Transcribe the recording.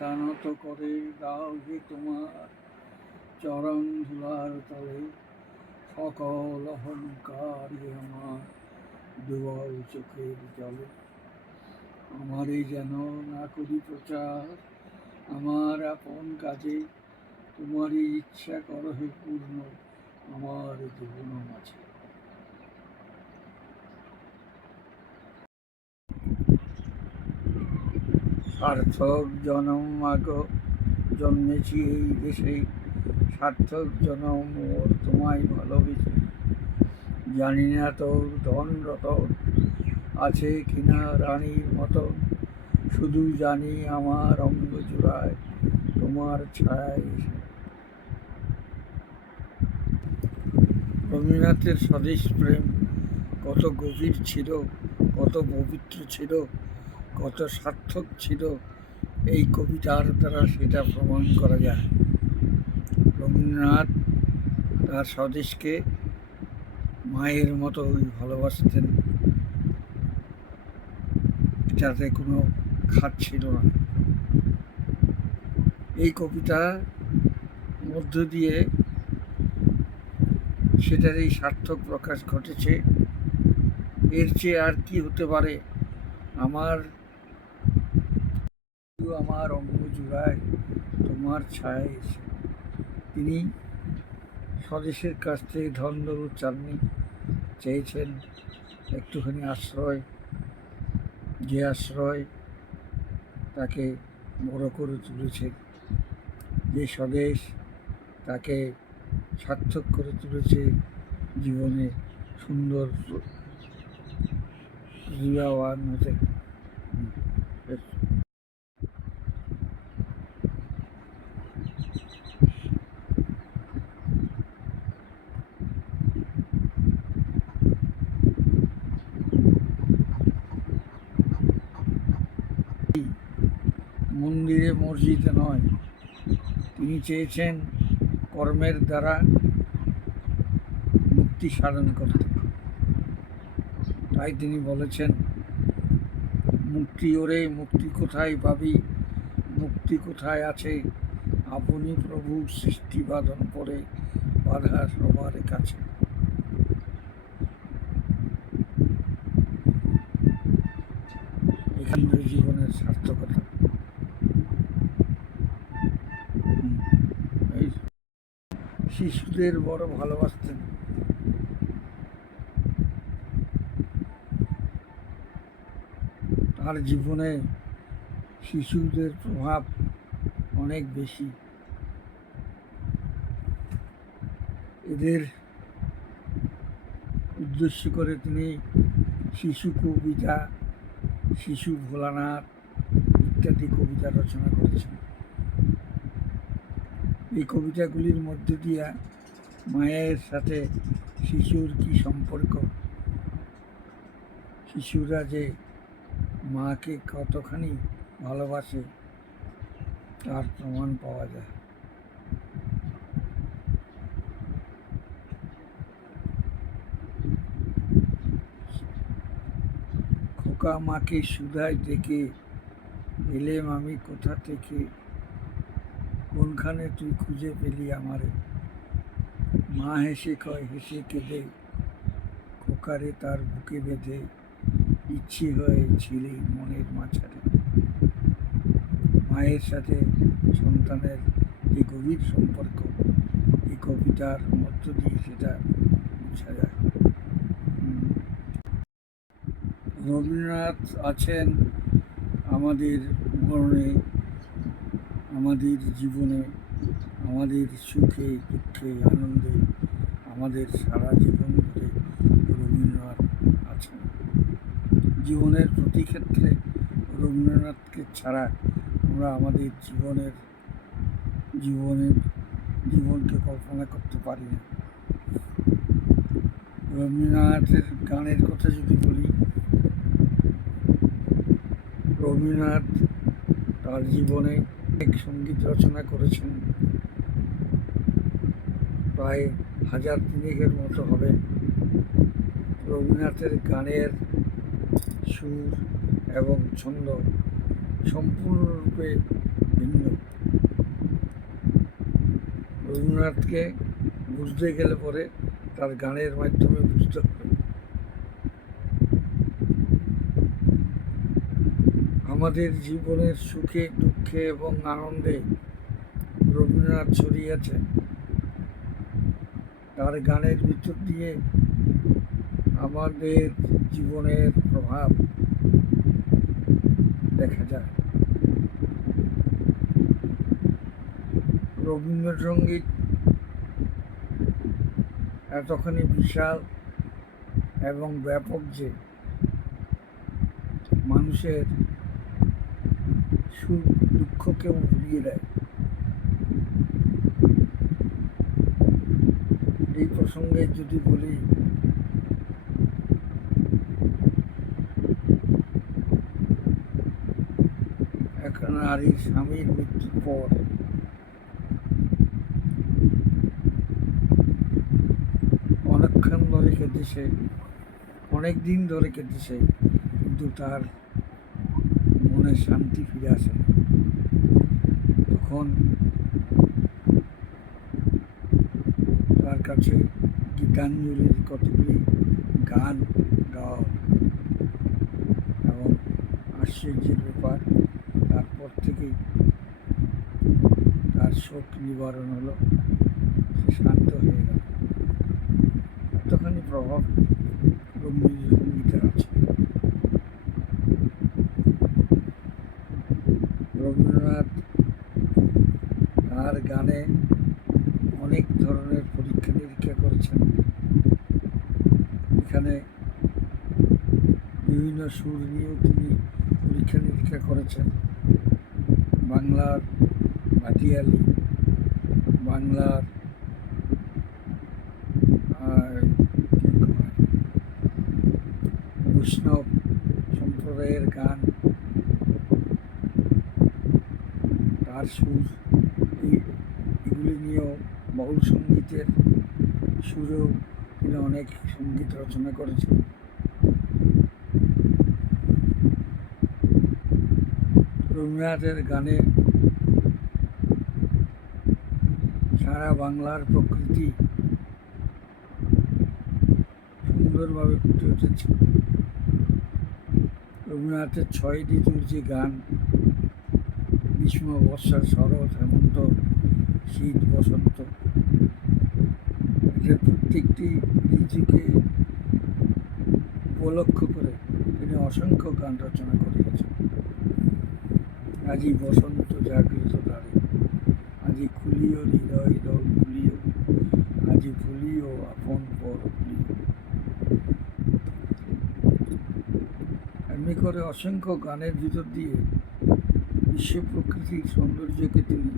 মাথা নত করে দাও হে তোমার চরণ ধুলার তলে, সকল অহংকার আমার দুয়ার চোখের জলে। আমারে যেন না করি প্রচার আমার আপন কাজে, তোমারই ইচ্ছা করো হে পূর্ণ আমার জীবন মাঝে। সার্থক জনম মাগো জন্মেছি এই দেশে, সার্থক জনম ওর তোমায় ভালোবেসে। জানি না তোর ধন রতন আছে কিনা রানীর মতো, শুধু জানি আমার অঙ্গ জোড়ায় তোমার ছায়া এসে। রবীন্দ্রনাথের স্বদেশ প্রেম কত গভীর ছিল, কত পবিত্র ছিল, কত সার্থক ছিল, এই কবিতার দ্বারা সেটা প্রমাণ করা যায়। রবীন্দ্রনাথ তার স্বদেশকে মায়ের মতোই ভালোবাসতেন, যাতে কোনো খাত ছিল না। এই কবিতার মধ্য দিয়ে সেটার এই সার্থক প্রকাশ ঘটেছে। এর চেয়ে আর কি হতে পারে? আমার অঙ্গ জোড়ায় তোমার ছায়া এসে। তিনি স্বদেশের কাছ থেকে ধন দৌলত চাননি, চেয়েছেন একটুখানি আশ্রয়, যে আশ্রয় তাকে বড় করে তুলেছে, যে স্বদেশ তাকে সার্থক করে তুলেছে, জীবনে সুন্দর প্রতিভাবান হতে। মন্দিরে মসজিদে নয়, তিনি চেয়েছেন কর্মের দ্বারা মুক্তি সাধন করতে। তাই তিনি বলেছেন, মুক্তি ওরে মুক্তি কোথায় পাবি, মুক্তি কোথায় আছে, আপনি প্রভু সৃষ্টি বাঁধন পরে বাধা সবার কাছে। এখানে জীবনের সার্থকতা। শিশুদের বড় ভালোবাসতেন। তার জীবনে শিশুদের প্রভাব অনেক বেশি। এদের উদ্দেশ্য করে তিনি শিশু কবিতা, শিশু ভোলানাথ ইত্যাদি কবিতা রচনা করেছেন। এই কবিতাগুলির মধ্যে দিয়ে মায়ের সাথে শিশুর কি সম্পর্ক, শিশুরা যে মাকে কতখানি ভালোবাসে তার প্রমাণ পাওয়া যায়। খোকা মাকে সুধায় ডেকে, এলেম আমি কোথা থেকে, কোনখানে তুই খুঁজে পেলি আমারে। মা হেসে কয় হেসে কেঁদে, খোকারে তার বুকে বেঁধে, ইচ্ছে হয়েছিলে মনের মাঝারে। মায়ের সাথে সন্তানের যে গভীর সম্পর্ক, এই কবিতার মধ্য দিয়ে সেটা বোঝা যায়। রবীন্দ্রনাথ আছেন আমাদের মরণে, আমাদের জীবনে, আমাদের সুখে দুঃখে আনন্দে, আমাদের সারা জীবন ধরে রবীন্দ্রনাথ আছেন। জীবনের প্রতি ক্ষেত্রে রবীন্দ্রনাথকে ছাড়া আমরা আমাদের জীবনকে কল্পনা করতে পারি না। রবীন্দ্রনাথের গানের কথা যদি বলি, রবীন্দ্রনাথ তার জীবনে অনেক সঙ্গীত রচনা করেছেন, প্রায় 1000 মতো হবে। রবীন্দ্রনাথের গানের সুর এবং ছন্দ সম্পূর্ণরূপে ভিন্ন রবীন্দ্রনাথকে বুঝতে গেলে পরে তার গানের মাধ্যমে বুঝতে হবে। আমাদের জীবনের সুখে দুঃখে এবং আনন্দে রবীন্দ্রনাথ ছড়িয়েছেন। তার গানের ভিতর দিয়ে আমাদের জীবনের প্রভাব দেখা যায়। রবীন্দ্রসঙ্গীত এতখানি বিশাল এবং ব্যাপক যে মানুষের সুখ দুঃখকেও ভুলিয়ে দেয়। এই প্রসঙ্গে যদি বলি, এক নারীর স্বামীর মৃত্যুর পর অনেকক্ষণ ধরে কেঁদেছে, অনেক দিন ধরে কেঁদেছে, কিন্তু তার মনে শান্তি ফিরে আসে। তখন তার কাছে গীতাঞ্জলির কতগুলি গান গাওয়া এবং আশ্চর্যের ব্যাপার, তারপর থেকেই তার শোক নিবারণ হলো, সে শান্ত হয়ে গেল। এতখানি প্রভাব রবীন্দ্রসঙ্গীতের আছে। রবীন্দ্রনাথ তার গানে অনেক ধরনের পরীক্ষা নিরীক্ষা করেছেন। এখানে বিভিন্ন সুর নিয়েও তিনি পরীক্ষা নিরীক্ষা করেছেন। বাংলার ভাটিয়ালি, বাংলার বৈষ্ণব সম্প্রদায়ের গান, তার সুর, এগুলি নিয়েও বাউল সঙ্গীতের সুরেও তিনি অনেক সঙ্গীত রচনা করেছেন। রবীন্দ্রনাথের গানে সারা বাংলার প্রকৃতি সুন্দরভাবে ফুটে উঠেছে। রবীন্দ্রনাথের 6 ঋতুর যে গান, গ্রীষ্ম, বর্ষা, শরৎ, হেমন্ত, শীত, বসন্ত, এদের প্রত্যেকটি ঋতুকে উপলক্ষ করে তিনি অসংখ্য গান রচনা করিয়েছেন। আজি বসন্ত জাগৃত দ্বারে, আজি খুলিও হৃদয় দল খুলিও, আজি ভুলিও আপন পর ভুলিও। এমনি করে অসংখ্য গানের ভিতর দিয়ে বিশ্ব প্রকৃতির সৌন্দর্যকে তিনি